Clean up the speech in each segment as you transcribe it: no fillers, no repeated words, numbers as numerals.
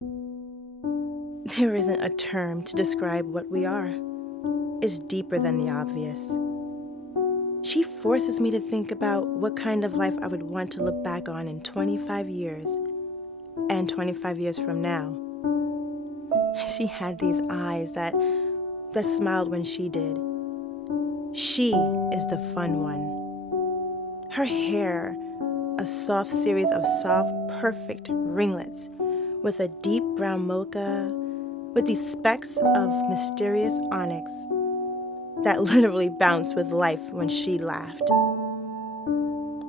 There isn't a term to describe what we are. It's deeper than the obvious. She forces me to think about what kind of life I would want to look back on in 25 years, and 25 years from now. She had these eyes that smiled when she did. She is the fun one. Her hair, a soft series of soft, perfect ringlets, with a deep brown mocha, with these specks of mysterious onyx that literally bounced with life when she laughed.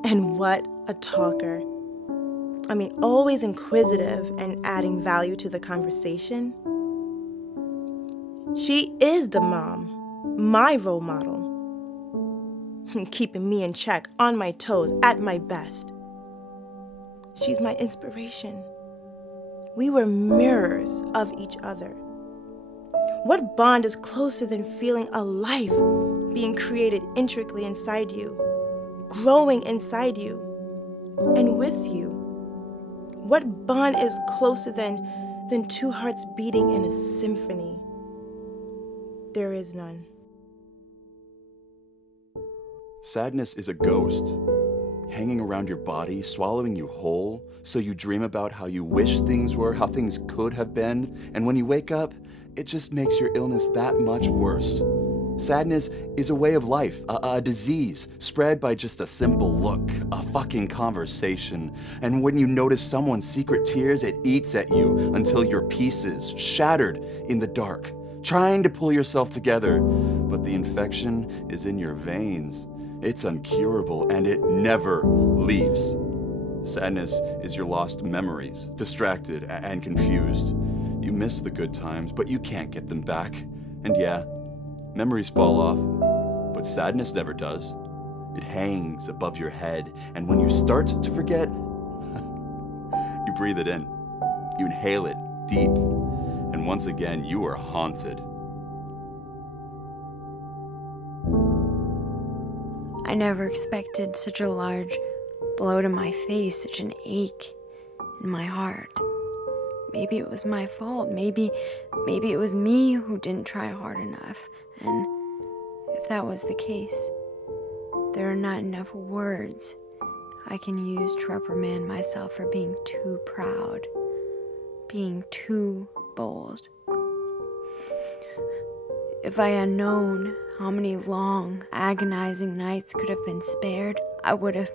And what a talker. I mean, always inquisitive and adding value to the conversation. She is the mom, my role model, keeping me in check, on my toes, at my best. She's my inspiration. We were mirrors of each other. What bond is closer than feeling a life being created intricately inside you, growing inside you, and with you? What bond is closer than two hearts beating in a symphony? There is none. Sadness is a ghost, hanging around your body, swallowing you whole, so you dream about how you wish things were, how things could have been, and when you wake up, it just makes your illness that much worse. Sadness is a way of life, a disease spread by just a simple look, a fucking conversation. And when you notice someone's secret tears, it eats at you until you're pieces, shattered in the dark, trying to pull yourself together. But the infection is in your veins. It's uncurable and it never leaves. Sadness is your lost memories, distracted and confused. You miss the good times, but you can't get them back. And yeah, memories fall off, but sadness never does. It hangs above your head, and when you start to forget, you breathe it in. You inhale it deep, and once again, you are haunted. I never expected such a large blow to my face, such an ache in my heart. Maybe it was my fault. Maybe it was me who didn't try hard enough. And if that was the case, there are not enough words I can use to reprimand myself for being too proud, being too bold. If I had known how many long, agonizing nights could have been spared, I would have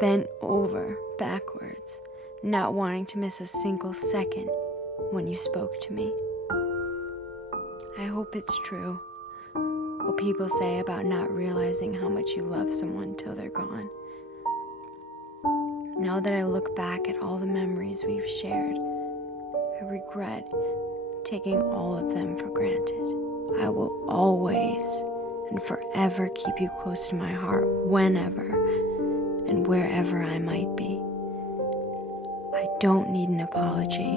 bent over backwards, not wanting to miss a single second when you spoke to me. I hope it's true, what people say about not realizing how much you love someone till they're gone. Now that I look back at all the memories we've shared, I regret taking all of them for granted. I will always and forever keep you close to my heart whenever and wherever I might be. I don't need an apology,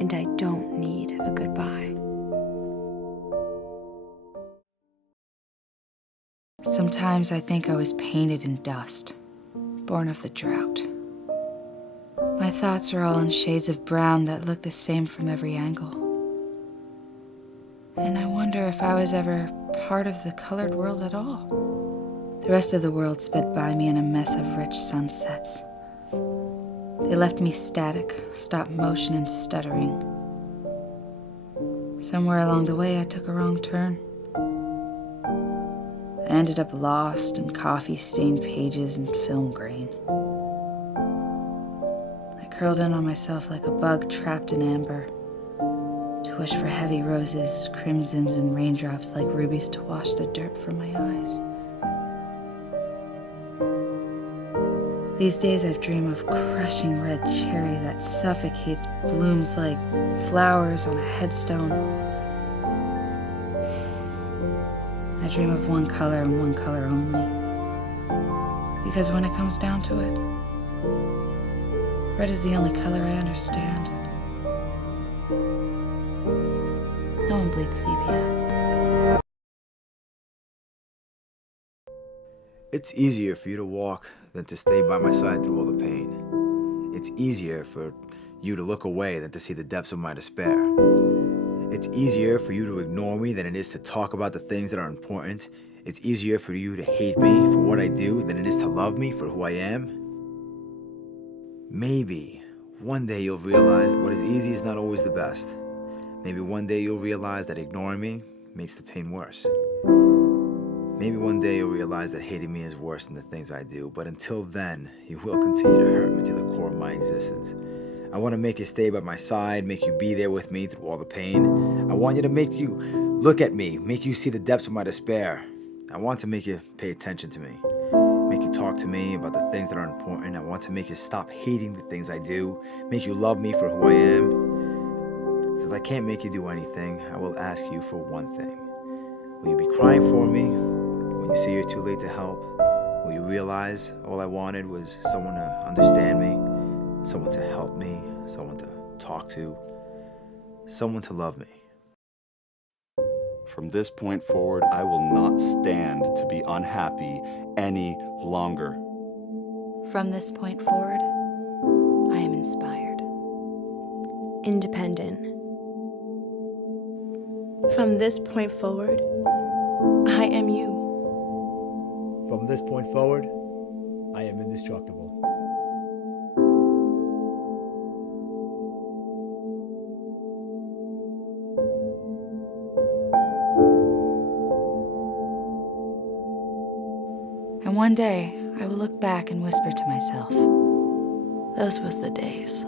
and I don't need a goodbye. Sometimes I think I was painted in dust, born of the drought. My thoughts are all in shades of brown that look the same from every angle. And I wonder if I was ever part of the colored world at all. The rest of the world sped by me in a mess of rich sunsets. They left me static, stop motion and stuttering. Somewhere along the way I took a wrong turn. I ended up lost in coffee-stained pages and film grain. I curled in on myself like a bug trapped in amber, to wish for heavy roses, crimsons, and raindrops like rubies to wash the dirt from my eyes. These days I dream of crushing red cherry that suffocates, blooms like flowers on a headstone. I dream of one color and one color only, because when it comes down to it, red is the only color I understand. No one bleeds sepia. It's easier for you to walk than to stay by my side through all the pain. It's easier for you to look away than to see the depths of my despair. It's easier for you to ignore me than it is to talk about the things that are important. It's easier for you to hate me for what I do than it is to love me for who I am. Maybe one day you'll realize what is easy is not always the best. Maybe one day you'll realize that ignoring me makes the pain worse. Maybe one day you'll realize that hating me is worse than the things I do, but until then, you will continue to hurt me to the core of my existence. I want to make you stay by my side, make you be there with me through all the pain. I want you to make you look at me, make you see the depths of my despair. I want to make you pay attention to me, make you talk to me about the things that are important. I want to make you stop hating the things I do, make you love me for who I am. Since I can't make you do anything, I will ask you for one thing. Will you be crying for me when you see you're too late to help? Will you realize all I wanted was someone to understand me, someone to help me, someone to talk to, someone to love me? From this point forward, I will not stand to be unhappy any longer. From this point forward, I am inspired. Independent. From this point forward, I am you. From this point forward, I am indestructible. And one day, I will look back and whisper to myself, those was the days.